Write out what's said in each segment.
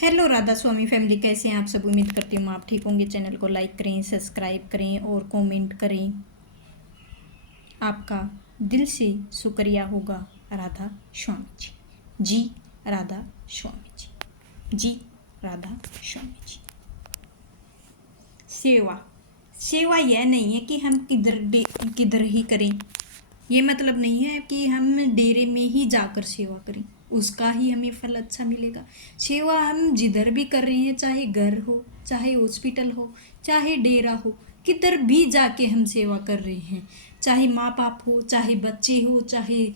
Hello Radha स्वामी family, कैसे हैं आप सब। उम्मीद करती हूँ आप ठीक होंगे। चैनल को लाइक करें, सब्सक्राइब करें और कमेंट करें। आपका दिल से शुक्रिया होगा राधा स्वामी जी। जी राधा स्वामी जी। जी राधा स्वामी जी। सेवा सेवा यह नहीं है कि हम किधर ही करें। ये मतलब नहीं है कि हम डेरे में ही जाकर सेवा करें, उसका ही हमें फल अच्छा मिलेगा। सेवा हम जिधर भी कर रहे हैं, चाहे घर हो, चाहे हॉस्पिटल हो, चाहे डेरा हो, किधर भी जाके हम सेवा कर रहे हैं। चाहे माँ बाप हो, चाहे बच्चे हो, चाहे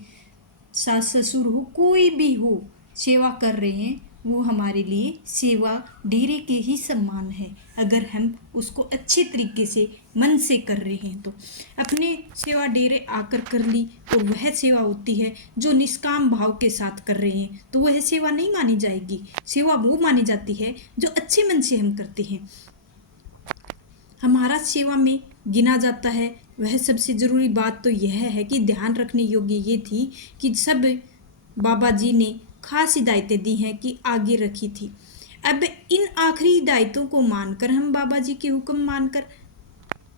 सास ससुर हो, कोई भी हो, सेवा कर रहे हैं, वो हमारे लिए सेवा डेरे के ही सम्मान है। अगर हम उसको अच्छे तरीके से मन से कर रहे हैं तो अपने सेवा डेरे आकर कर ली और वह सेवा होती है जो निष्काम भाव के साथ कर रहे हैं, तो वह सेवा नहीं मानी जाएगी। सेवा वो मानी जाती है जो अच्छे मन से हम करते हैं, हमारा सेवा में गिना जाता है। वह सबसे ज़रूरी बात तो यह है कि ध्यान रखने योग्य ये थी कि सब बाबा जी ने खास हिदायतें दी हैं कि आगे रखी थी। अब इन आखिरी हिदायतों को मानकर हम बाबा जी के हुक्म मानकर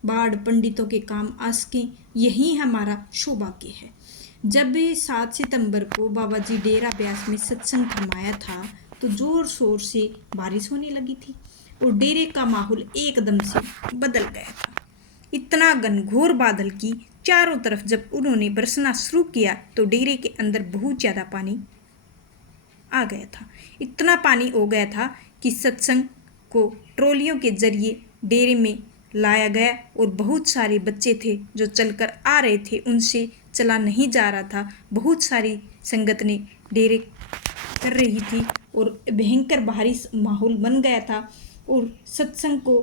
बाढ़ पंडितों के काम आ सकें, यही हमारा सौभाग्य है। जब 7 सितंबर को बाबा जी डेरा ब्यास में सत्संग फरमाया था तो जोर शोर से बारिश होने लगी थी और डेरे का माहौल एकदम से बदल गया था। इतना घनघोर बादल की चारों तरफ जब उन्होंने बरसना शुरू किया तो डेरे के अंदर बहुत ज़्यादा पानी आ गया था। इतना पानी हो गया था कि सत्संग को ट्रॉलियों के जरिए डेरे में लाया गया और बहुत सारे बच्चे थे जो चलकर आ रहे थे, उनसे चला नहीं जा रहा था। बहुत सारी संगत ने डेरे कर रही थी और भयंकर भारी माहौल बन गया था। और सत्संग को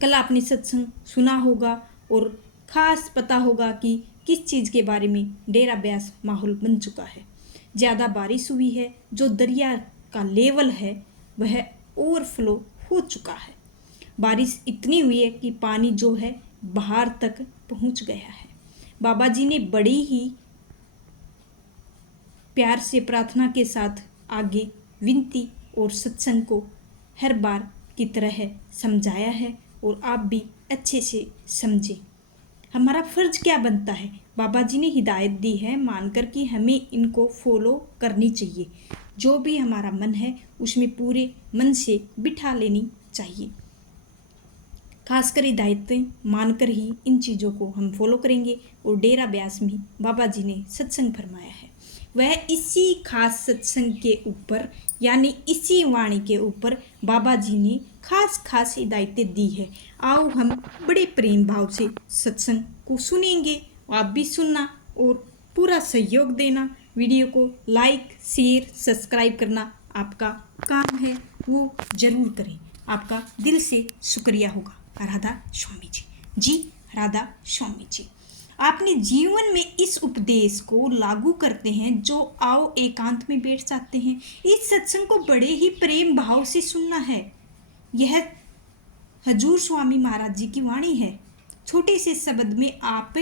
कल आपने सत्संग सुना होगा और ख़ास पता होगा कि किस चीज़ के बारे में डेरा ब्यास माहौल बन चुका है। ज़्यादा बारिश हुई है, जो दरिया का लेवल है वह ओवरफ्लो हो चुका है। बारिश इतनी हुई है कि पानी जो है बाहर तक पहुंच गया है। बाबा जी ने बड़ी ही प्यार से प्रार्थना के साथ आगे विनती और सत्संग को हर बार की तरह समझाया है और आप भी अच्छे से समझें। हमारा फ़र्ज़ क्या बनता है, बाबा जी ने हिदायत दी है मानकर कि हमें इनको फॉलो करनी चाहिए। जो भी हमारा मन है उसमें पूरे मन से बिठा लेनी चाहिए। खासकर हिदायतें मानकर ही इन चीज़ों को हम फॉलो करेंगे। और डेरा ब्यास में बाबा जी ने सत्संग फरमाया है, वह इसी खास सत्संग के ऊपर यानी इसी वाणी के ऊपर बाबा जी ने खास हिदायतें दी है। आओ हम बड़े प्रेम भाव से सत्संग को सुनेंगे। आप भी सुनना और पूरा सहयोग देना। वीडियो को लाइक शेयर सब्सक्राइब करना आपका काम है, वो ज़रूर करें। आपका दिल से शुक्रिया होगा राधा स्वामी जी। जी राधा स्वामी जी। आपने जीवन में इस उपदेश को लागू करते हैं जो आओ एकांत में बैठ जाते हैं। इस सत्संग को बड़े ही प्रेम भाव से सुनना है। यह हजूर स्वामी महाराज जी की वाणी है। छोटे से शब्द में आप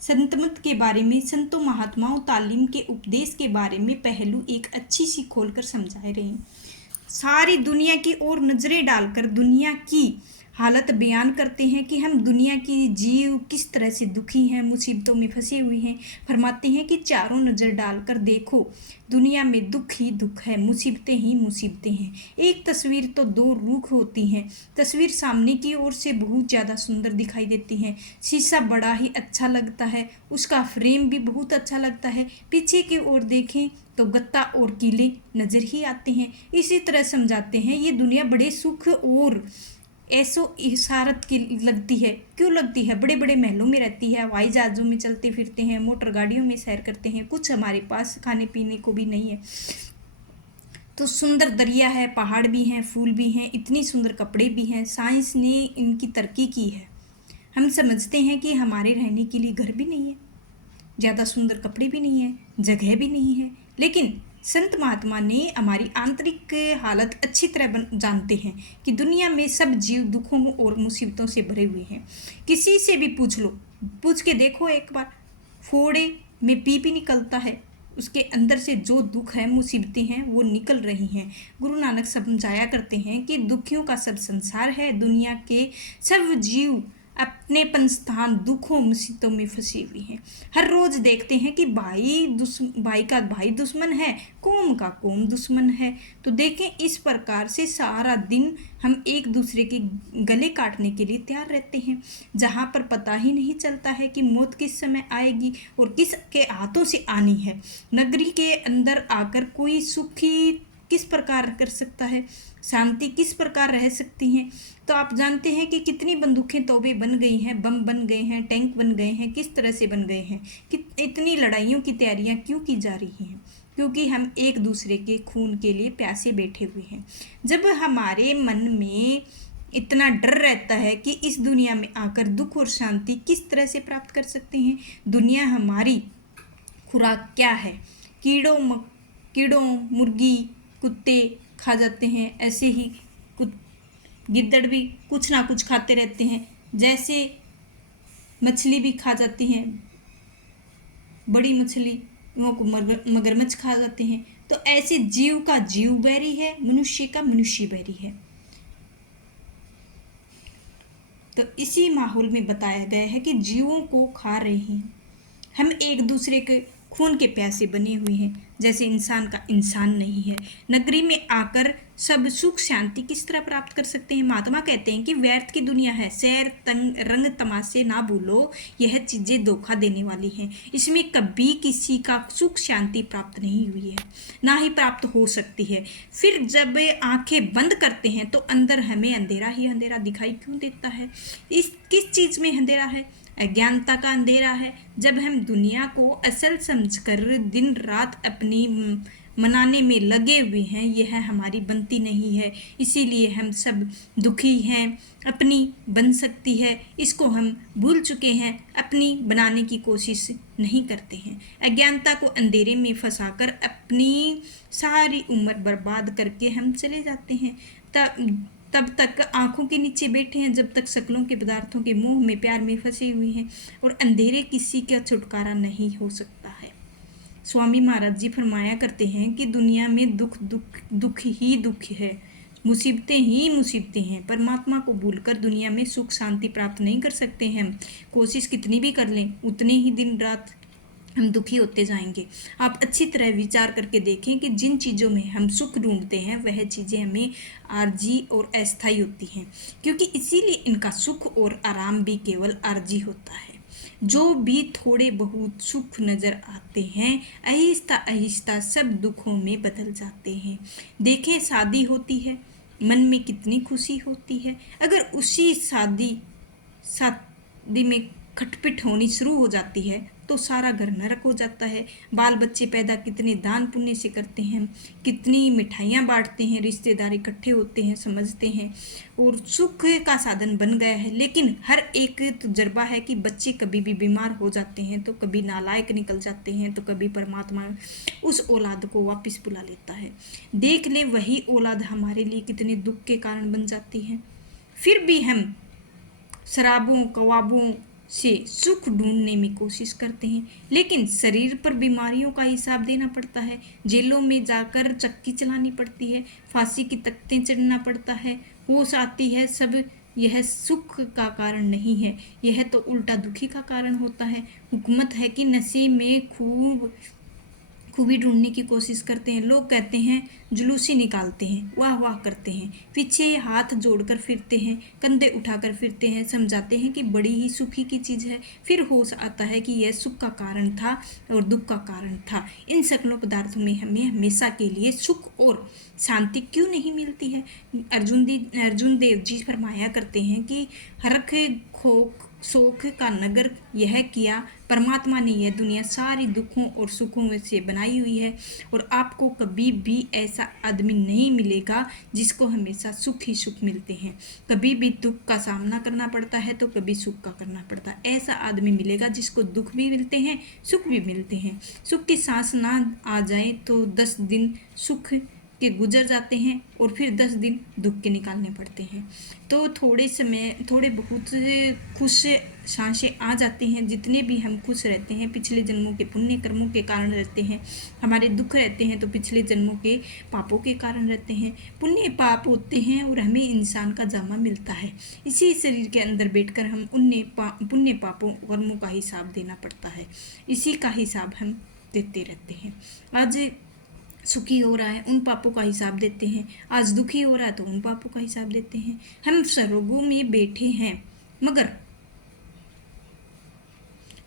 संतमत के बारे में, संतों महात्माओं तालीम के उपदेश के बारे में पहलू एक अच्छी सी खोलकर समझा रहे हैं। सारी दुनिया की ओर नजरें डालकर दुनिया की हालत बयान करते हैं कि हम दुनिया की जीव किस तरह से दुखी हैं, मुसीबतों में फंसे हुए हैं। फरमाते हैं कि चारों नज़र डालकर देखो, दुनिया में दुख ही दुख है, मुसीबतें ही मुसीबतें हैं। एक तस्वीर तो दो रुख होती हैं। तस्वीर सामने की ओर से बहुत ज़्यादा सुंदर दिखाई देती है, शीशा बड़ा ही अच्छा लगता है, उसका फ्रेम भी बहुत अच्छा लगता है। पीछे की ओर देखें तो गत्ता और कीले नज़र ही आते हैं। इसी तरह समझाते हैं ये दुनिया बड़े सुख और ऐसो इशारत की लगती है। क्यों लगती है? बड़े बड़े महलों में रहती है, हवाई जहाज़ों में चलते फिरते हैं, मोटर गाड़ियों में सैर करते हैं, कुछ हमारे पास खाने पीने को भी नहीं है। तो सुंदर दरिया है, पहाड़ भी हैं, फूल भी हैं, इतनी सुंदर कपड़े भी हैं। साइंस ने इनकी तरक्की की है। हम समझते हैं कि हमारे रहने के लिए घर भी नहीं है, ज़्यादा सुंदर कपड़े भी नहीं है, जगह भी नहीं है, लेकिन संत महात्मा ने हमारी आंतरिक हालत अच्छी तरह जानते हैं कि दुनिया में सब जीव दुखों और मुसीबतों से भरे हुए हैं। किसी से भी पूछ लो, पूछ के देखो एक बार, फोड़े में पी भी निकलता है, उसके अंदर से जो दुख है, मुसीबतें हैं, वो निकल रही हैं। गुरु नानक समझाया करते हैं कि दुखियों का सब संसार है, दुनिया के सब जीव अपने पंस्थान दुखों मुसीबतों में फंसी हुई हैं। हर रोज देखते हैं कि भाई का भाई दुश्मन है, कौम का कौम दुश्मन है। तो देखें, इस प्रकार से सारा दिन हम एक दूसरे के गले काटने के लिए तैयार रहते हैं, जहाँ पर पता ही नहीं चलता है कि मौत किस समय आएगी और किस के हाथों से आनी है। नगरी के अंदर आकर कोई सुखी किस प्रकार कर सकता है, शांति किस प्रकार रह सकती हैं। तो आप जानते हैं कि कितनी बंदूकें तोबे बन गई हैं, बम बन गए हैं, टैंक बन गए हैं, किस तरह से बन गए हैं, कि इतनी लड़ाइयों की तैयारियां क्यों की जा रही हैं? क्योंकि हम एक दूसरे के खून के लिए प्यासे बैठे हुए हैं। जब हमारे मन में इतना डर रहता है कि इस दुनिया में आकर दुख और शांति किस तरह से प्राप्त कर सकते हैं, दुनिया हमारी खुराक क्या है, कीड़ों मुर्गी कुत्ते खा जाते हैं, ऐसे ही गिद्दड़ भी कुछ ना कुछ खाते रहते हैं, जैसे मछली भी खा जाती हैं, बड़ी मछलियों को मगरमच्छ खा जाते हैं। तो ऐसे जीव का जीव बैरी है, मनुष्य का मनुष्य बैरी है। तो इसी माहौल में बताया गया है कि जीवों को खा रहे हैं, हम एक दूसरे के खून के प्यासे बने हुए हैं, जैसे इंसान का इंसान नहीं है। नगरी में आकर सब सुख शांति किस तरह प्राप्त कर सकते हैं? महात्मा कहते हैं कि व्यर्थ की दुनिया है, सैर तंग रंग तमाशे ना भूलो, यह चीजें धोखा देने वाली हैं। इसमें कभी किसी का सुख शांति प्राप्त नहीं हुई है, ना ही प्राप्त हो सकती है। फिर जब आंखें बंद करते हैं तो अंदर हमें अंधेरा ही अंधेरा दिखाई क्यों देता है? इस किस चीज में अंधेरा है? अज्ञानता का अंधेरा है। जब हम दुनिया को असल समझकर दिन रात अपनी मनाने में लगे हुए हैं, यह हमारी बनती नहीं है, इसीलिए हम सब दुखी हैं। अपनी बन सकती है, इसको हम भूल चुके हैं, अपनी बनाने की कोशिश नहीं करते हैं। अज्ञानता को अंधेरे में फंसाकर अपनी सारी उम्र बर्बाद करके हम चले जाते हैं। तब तक आंखों के नीचे बैठे हैं, जब तक शक्लों के पदार्थों के मोह में प्यार में फंसे हुए हैं, और अंधेरे किसी का छुटकारा नहीं हो सकता है। स्वामी महाराज जी फरमाया करते हैं कि दुनिया में दुख ही दुख है, मुसीबतें ही मुसीबतें हैं। परमात्मा को भूलकर दुनिया में सुख शांति प्राप्त नहीं कर सकते हैं। कोशिश कितनी भी कर लें, उतने ही दिन रात हम दुखी होते जाएंगे। आप अच्छी तरह विचार करके देखें कि जिन चीज़ों में हम सुख ढूंढते हैं वह चीज़ें हमें आर्जी और अस्थायी होती हैं, क्योंकि इसीलिए इनका सुख और आराम भी केवल आर्जी होता है। जो भी थोड़े बहुत सुख नज़र आते हैं, आहिस्ता आहिस्ता सब दुखों में बदल जाते हैं। देखें, शादी होती है, मन में कितनी खुशी होती है। अगर उसी शादी में खटपिट होनी शुरू हो जाती है तो सारा घर नरक हो जाता है। बाल बच्चे पैदा कितने दान पुण्य से करते हैं, कितनी मिठाइयाँ बांटते हैं, रिश्तेदार इकट्ठे होते हैं, समझते हैं और सुख का साधन बन गया है। लेकिन हर एक तजुर्बा है कि बच्चे कभी भी बीमार हो जाते हैं, तो कभी नालायक निकल जाते हैं, तो कभी परमात्मा उस औलाद को वापस बुला लेता है। देख ले, वही औलाद हमारे लिए कितने दुख के कारण बन जाती है। फिर भी हम शराबों कबाबों से सुख ढूंढने में कोशिश करते हैं, लेकिन शरीर पर बीमारियों का हिसाब देना पड़ता है। जेलों में जाकर चक्की चलानी पड़ती है, फांसी की तख्तें चढ़ना पड़ता है, होश आती है। सब यह सुख का कारण नहीं है, यह तो उल्टा दुखी का कारण होता है। हुकूमत है कि नशे में खूबी ढूंढने की कोशिश करते हैं। लोग कहते हैं, जुलूसी निकालते हैं, वाह वाह करते हैं, पीछे हाथ जोड़कर फिरते हैं, कंधे उठाकर फिरते हैं, समझाते हैं कि बड़ी ही सुखी की चीज़ है। फिर होश आता है कि यह सुख का कारण था और दुख का कारण था। इन सकलों पदार्थों में हमें हमेशा के लिए सुख और शांति क्यों नहीं मिलती है? अर्जुन देव जी फरमाया करते हैं कि हरख खोक शोक का नगर यह किया, परमात्मा ने यह दुनिया सारी दुखों और सुखों में से बनाई हुई है, और आपको कभी भी ऐसा आदमी नहीं मिलेगा जिसको हमेशा सुख ही सुख मिलते हैं। कभी भी दुख का सामना करना पड़ता है तो कभी सुख का करना पड़ता है। ऐसा आदमी मिलेगा जिसको दुख भी मिलते हैं, सुख भी मिलते हैं। सुख की सांस ना आ जाए तो 10 दिन सुख के गुजर जाते हैं और फिर 10 दिन दुख के निकालने पड़ते हैं। तो थोड़े बहुत खुश सांसें आ जाती हैं। जितने भी हम खुश रहते हैं पिछले जन्मों के पुण्य कर्मों के कारण रहते हैं। हमारे दुख रहते हैं तो पिछले जन्मों के पापों के कारण रहते हैं। पुण्य पाप होते हैं और हमें इंसान का जामा मिलता है। इसी शरीर के अंदर बैठकर हम पुण्य पापों कर्मों का हिसाब देना पड़ता है। इसी का हिसाब हम देते रहते हैं। आज सुखी हो रहा है उन पापों का हिसाब देते हैं, आज दुखी हो रहा है तो उन पापों का हिसाब देते हैं। हम स्वर्गों में बैठे हैं मगर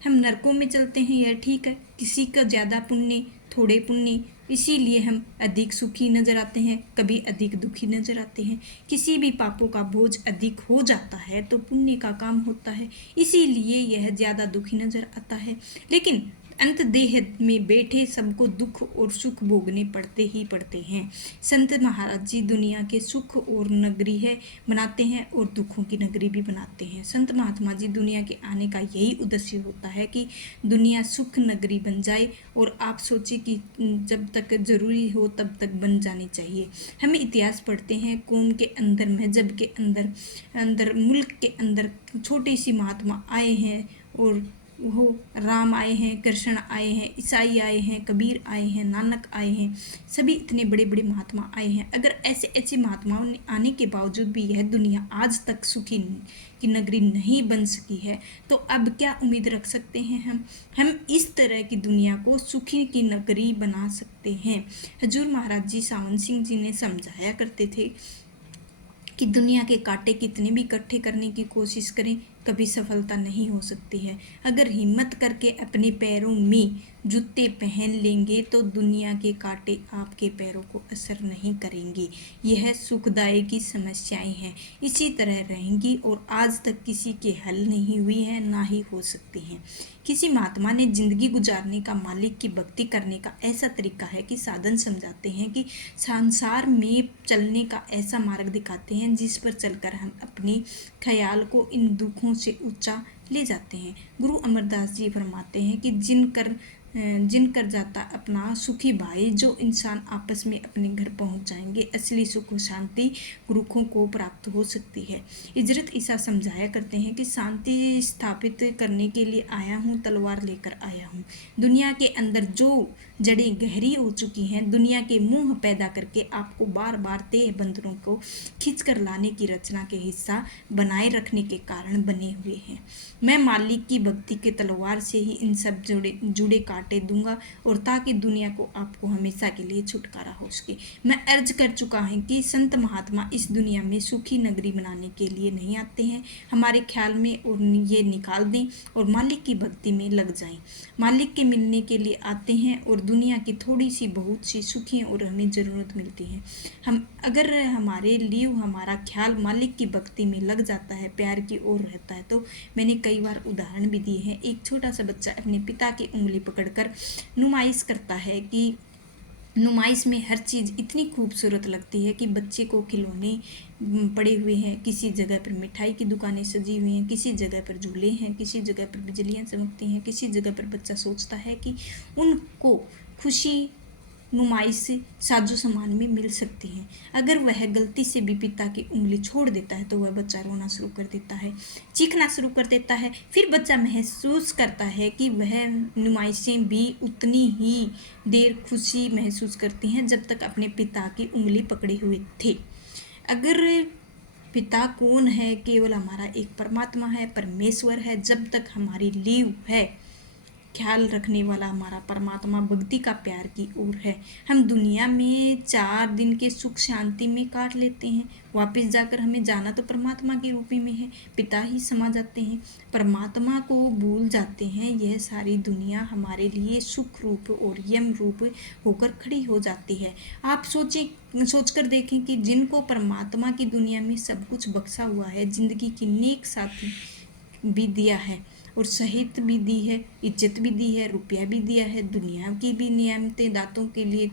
हम नरकों में चलते हैं, यह ठीक है। किसी का ज़्यादा पुण्य, थोड़े पुण्य, इसीलिए हम अधिक सुखी नजर आते हैं, कभी अधिक दुखी नजर आते हैं। किसी भी पापों का बोझ अधिक हो जाता है तो पुण्य का काम होता है, इसीलिए यह ज़्यादा दुखी नजर आता है। लेकिन अंत देह में बैठे सबको दुख और सुख भोगने पड़ते ही पड़ते हैं। संत महाराज जी दुनिया के सुख और नगरी है बनाते हैं और दुखों की नगरी भी बनाते हैं। संत महात्मा जी दुनिया के आने का यही उद्देश्य होता है कि दुनिया सुख नगरी बन जाए, और आप सोचिए कि जब तक जरूरी हो तब तक बन जानी चाहिए। हमें इतिहास पढ़ते हैं, कौम के अंदर, मजहब के अंदर मुल्क के अंदर छोटे सी महात्मा आए हैं, और वो राम आए हैं, कृष्ण आए हैं, ईसाई आए हैं, कबीर आए हैं, नानक आए हैं, सभी इतने बड़े बड़े महात्मा आए हैं। अगर ऐसे महात्माओं ने आने के बावजूद भी यह दुनिया आज तक सुखी की नगरी नहीं बन सकी है, तो अब क्या उम्मीद रख सकते हैं हम इस तरह की दुनिया को सुखी की नगरी बना सकते हैं। हजूर महाराज जी सावन सिंह जी ने समझाया करते थे कि दुनिया के कांटे कितने भी इकट्ठे करने की कोशिश करें, कभी सफलता नहीं हो सकती है। अगर हिम्मत करके अपने पैरों में जूते पहन लेंगे तो दुनिया के कांटे आपके पैरों को असर नहीं करेंगे। यह सुखदायकी समस्याएं हैं, इसी तरह रहेंगी और आज तक किसी के हल नहीं हुई है, ना ही हो सकती हैं। किसी महात्मा ने जिंदगी गुजारने का, मालिक की भक्ति करने का ऐसा तरीका है कि साधन समझाते हैं, कि संसार में चलने का ऐसा मार्ग दिखाते हैं जिस पर चलकर हम अपने ख्याल को इन दुखों से ऊंचा ले जाते हैं। गुरु अमरदास जी फरमाते हैं कि जिनकर जाता अपना सुखी भाई, जो इंसान आपस में अपने घर पहुंच जाएंगे, असली सुख और शांति गुरुखों को प्राप्त हो सकती है। हजरत ईसा समझाया करते हैं कि शांति स्थापित करने के लिए आया हूँ, तलवार लेकर आया हूँ। दुनिया के अंदर जो जड़ें गहरी हो चुकी हैं, दुनिया के मुंह पैदा करके आपको बार बार देह बंधनों को खींच कर लाने की रचना के हिस्सा बनाए रखने के कारण बने हुए हैं। मैं मालिक की भक्ति के तलवार से ही इन सब जुड़े काटे दूंगा, और ताकि दुनिया को आपको हमेशा के लिए छुटकारा हो सके। मैं अर्ज कर चुका हूँ कि संत महात्मा इस दुनिया में सुखी नगरी बनाने के लिए नहीं आते हैं, हमारे ख्याल में और ये निकाल दें और मालिक की भक्ति में लग जाएं। मालिक के मिलने के लिए आते हैं और दुनिया की थोड़ी सी बहुत सी सुखी और हमें ज़रूरत मिलती है। अगर हमारे लिए हमारा ख्याल मालिक की भक्ति में लग जाता है, प्यार की ओर रहता है, तो मैंने कई बार उदाहरण भी दिए हैं। एक छोटा सा बच्चा अपने पिता की उंगली पकड़कर नुमाइश करता है कि नुमाइश में हर चीज़ इतनी खूबसूरत लगती है कि बच्चे को खिलौने पड़े हुए हैं, किसी जगह पर मिठाई की दुकानें सजी हुई हैं, किसी जगह पर झूले हैं, किसी जगह पर बिजलियां चमकती हैं, किसी जगह पर बच्चा सोचता है कि उनको खुशी नुमाइश से साजो सामान में मिल सकती है। अगर वह गलती से भी पिता की उंगली छोड़ देता है तो वह बच्चा रोना शुरू कर देता है, चीखना शुरू कर देता है। फिर बच्चा महसूस करता है कि वह नुमाइशें भी उतनी ही देर खुशी महसूस करती हैं जब तक अपने पिता की उंगली पकड़े हुए थे। अगर पिता कौन है? केवल हमारा एक परमात्मा है, परमेश्वर है। जब तक हमारी लीव है, ख्याल रखने वाला हमारा परमात्मा भक्ति का प्यार की ओर है। हम दुनिया में 4 दिन के सुख शांति में काट लेते हैं, वापस जाकर हमें जाना तो परमात्मा के रूप में है, पिता ही समा जाते हैं, परमात्मा को भूल जाते हैं। यह सारी दुनिया हमारे लिए सुख रूप और यम रूप होकर खड़ी हो जाती है। आप सोचकर देखें कि जिनको परमात्मा की दुनिया में सब कुछ बख्शा हुआ है, जिंदगी की नेक साथी भी दिया है, और सेहत भी दी है, इज्जत भी दी है, रुपया भी दिया है, दुनिया की भी नियामतें दातों के लिए,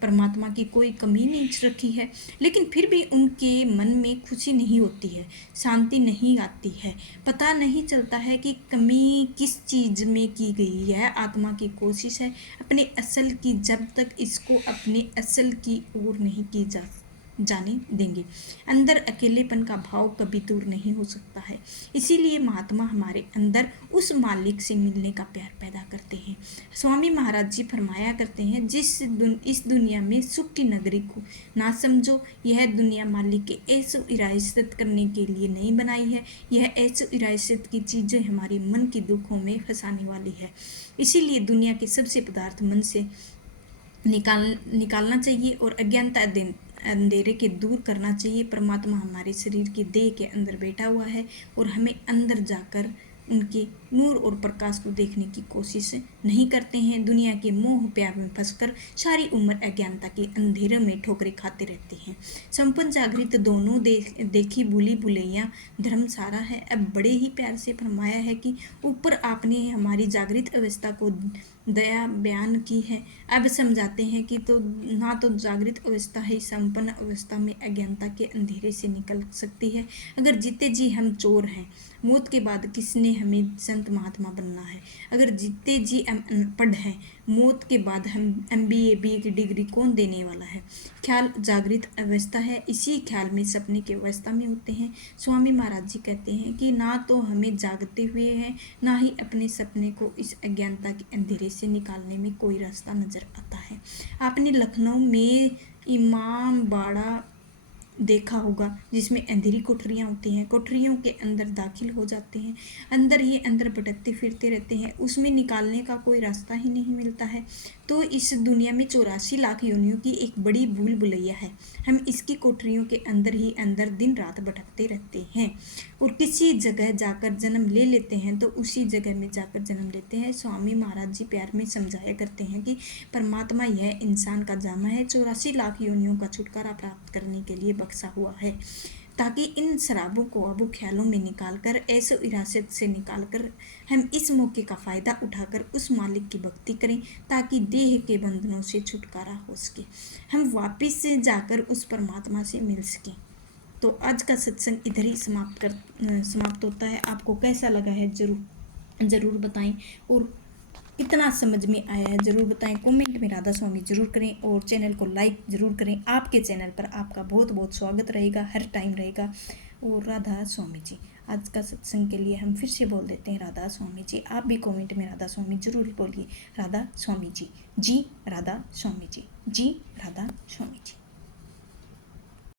परमात्मा की कोई कमी नहीं रखी है। लेकिन फिर भी उनके मन में खुशी नहीं होती है, शांति नहीं आती है। पता नहीं चलता है कि कमी किस चीज़ में की गई है। आत्मा की कोशिश है अपने असल की, जब तक इसको अपने असल की ओर नहीं की जाने देंगे। अंदर अकेलेपन का भाव कभी दूर नहीं हो सकता है। इसीलिए महात्मा हमारे अंदर उस मालिक से मिलने का प्यार पैदा करते हैं। स्वामी महाराज जी फरमाया करते हैं, इस दुनिया में सुख की नगरी को ना समझो। यह दुनिया मालिक के ऐसो इरादत करने के लिए नहीं बनाई है। यह ऐसो इरादत की चीज़ें हमारे मन के दुखों में फंसाने वाली है। इसीलिए दुनिया के सबसे पदार्थ मन से निकालना चाहिए और अज्ञानता अंधेरे के दूर करना चाहिए। परमात्मा हमारे शरीर की देह के अंदर बैठा हुआ है और हमें अंदर जाकर उनके नूर और प्रकाश को देखने की कोशिश नहीं करते हैं। दुनिया के मोह प्यार में फंसकर सारी उम्र अज्ञानता के अंधेरे में ठोकरें खाते रहते हैं। संपन्न जागृत दोनों देखी भूली भुलैया धर्म सारा है। अब बड़े ही प्यार से फरमाया है कि ऊपर आपने हमारी जागृत अवस्था को दया बयान की है। अब समझाते हैं कि तो ना तो जागृत अवस्था ही संपन्न अवस्था में अज्ञानता के अंधेरे से निकल सकती है। अगर जीते जी हम चोर हैं, मौत के बाद किसने हमें संत महात्मा बनना है। अगर जीते जी हम अनपढ़ हैं, मौत के बाद हम MBA BA की डिग्री कौन देने वाला है। ख्याल जागृत अवस्था है, इसी ख्याल में सपने की अवस्था में होते हैं। स्वामी महाराज जी कहते हैं कि ना तो हमें जागते हुए हैं, ना ही अपने सपने को इस अज्ञानता के अंधेरे से निकालने में कोई रास्ता नजर आता है। आपने लखनऊ में इमाम बाड़ा देखा होगा, जिसमें अंधेरी कोठरियाँ होती हैं। कोठरियों के अंदर दाखिल हो जाते हैं, अंदर ही अंदर भटकते फिरते रहते हैं, उसमें निकालने का कोई रास्ता ही नहीं मिलता है। तो इस दुनिया में 84 लाख योनियों की एक बड़ी भूल भुलैया है। हम इसकी कोठरियों के अंदर ही अंदर दिन रात भटकते रहते हैं और किसी जगह जाकर जन्म ले लेते हैं तो उसी जगह में जाकर जन्म लेते हैं। स्वामी महाराज जी प्यार में समझाया करते हैं कि परमात्मा यह इंसान का जामा है, 84 लाख योनियों का छुटकारा प्राप्त करने के लिए बख्शा हुआ है, ताकि इन शराबों को अब ख्यालों में निकालकर, ऐसो इरादत से निकालकर हम इस मौके का फ़ायदा उठाकर उस मालिक की भक्ति करें, ताकि देह के बंधनों से छुटकारा हो सके, हम वापस से जाकर उस परमात्मा से मिल सकें। तो आज का सत्संग इधर ही समाप्त होता है। आपको कैसा लगा है ज़रूर बताएं और कितना समझ में आया है ज़रूर बताएं। कमेंट में राधा स्वामी ज़रूर करें और चैनल को लाइक ज़रूर करें। आपके चैनल पर आपका बहुत बहुत स्वागत रहेगा, हर टाइम रहेगा। और राधा स्वामी जी, आज का सत्संग के लिए हम फिर से बोल देते हैं राधा स्वामी जी। आप भी कमेंट में राधा स्वामी ज़रूर बोलिए। राधा स्वामी जी, जी राधा स्वामी जी, जी राधा स्वामी जी।